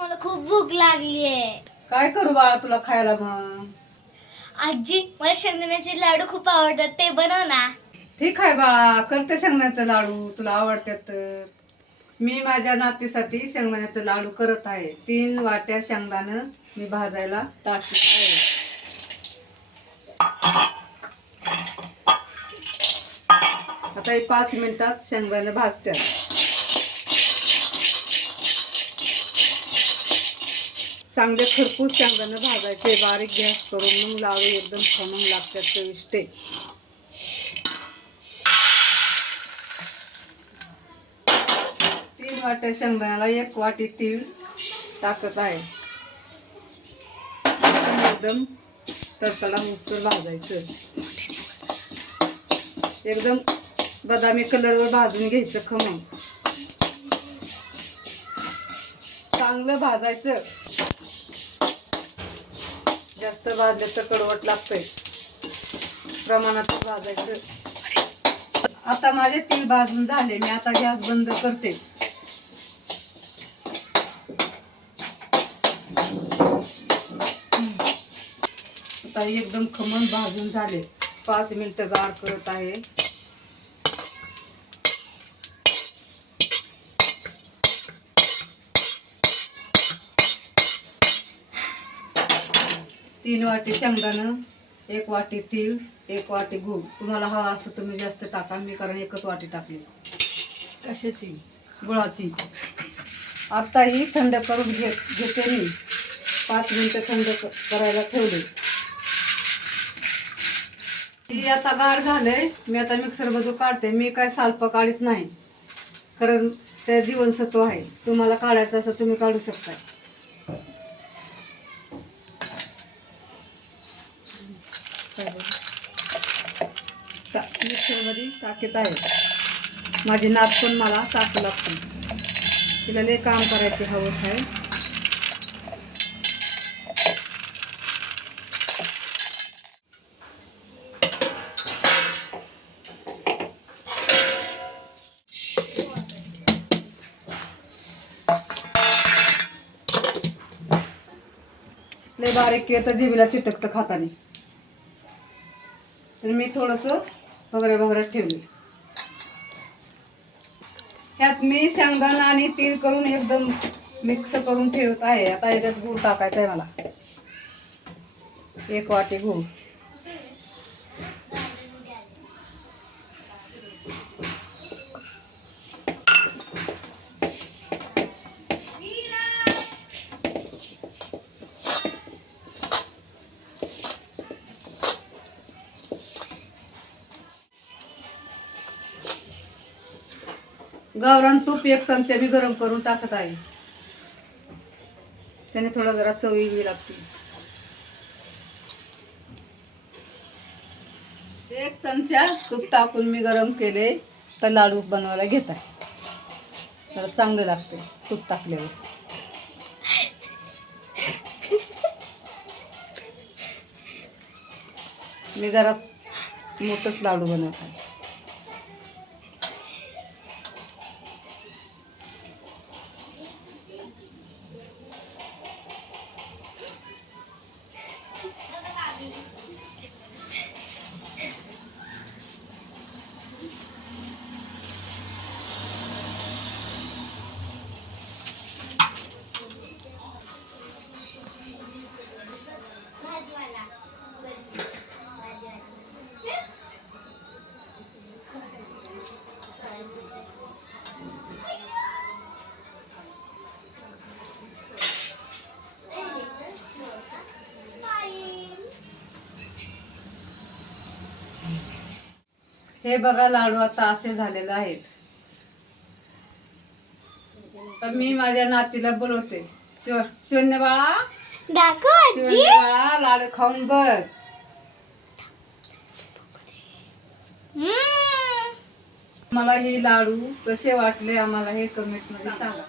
मला खूप भूक लागलीये. काय करू बाळा तुला खायला मग? आजी मला शेंगदाण्याचे लाडू खूप आवडतात, ते बनव ना. ठीक आहे बाळा, करते शेंगदाण्याचे लाडू, तुला आवडतात तर. मी माझ्या नातीसाठी शेंगदाण्याचे लाडू करत आहे. 3 वाट्या शेंगदाणं मी भाजायला टाकत आहे. आता हे 5 मिनिटात शेंगदाणे भाजतात. चांगले खरपूस शेंगदाणे भाजायचे, बारीक गॅस करून. मग लाडू एकदम खमंग लागतात, चविष्ट. 3 वाट्या शेंगदाण्याला 1 वाटी तीळ टाकत आहे. एकदम तडतडा मुसतर भाजायचं. एकदम बदामी कलरवर भाजून घ्यायचं खमंग. चांगलं भाजायचं. जास्त भाजलं तर कडवट लागतंय, प्रमाणात भाजायचं. आता माझे तीळ भाजून झाले, मी आता गॅस बंद करते. आता एकदम खमंग भाजून झाले. 5 मिनिटं गार करत आहे. तीन वाटी शेंगदाणं, 1 वाटी तीळ, 1 वाटी गूळ. तुम्हाला हवा असतं तुम्ही जास्त टाका, मी कारण 1च वाटी टाकली. कशाची? गुळाची. आता ही थंड करून घेते मी. 5 मिनिटं थंड करायला ठेवले. ती आता गार झालंय. मी आता मिक्सर मधून काढते. मी काय सालपा काढत नाही, कारण त्या जीवनसत्व आहे. तुम्हाला काढायचं असं तुम्ही काढू शकता. मिक्सरमध्ये टाकत आहे. माझी नात पण मला टाकू लागते. तिला लय काम करायची हवस आहे. लय बारीक केलं तर जिभेला चिटकतं खाताना. तर मी थोडंसं भगऱ्यात ठेवले. ह्यात मी शेंगदाणा आणि तीळ करून एकदम मिक्स करून ठेवत आहे. आता याच्यात गूळ टाकायचा आहे मला. 1 वाटी गूळ. गावरान तूप 1 चमचा मी गरम करून टाकत आहे. त्याने थोडा जरा चव वेगळी लागते. 1 चमचा तूप टाकून मी गरम केले. तर लाडू बनवायला घेत आहे. जरा चांगलं लागते तूप टाकल्यावर. मी जरा मोठंच लाडू बनवत आहे. हे बघा लाडू आता असे झालेले आहेत. तर मी माझ्या नातीला बोलवते. शिवण्य बाळा, शिवण्य बाळा, लाडू खाऊन बघ. मला हे लाडू कसे वाटले आम्हाला हे कमेंट मध्ये सांगा.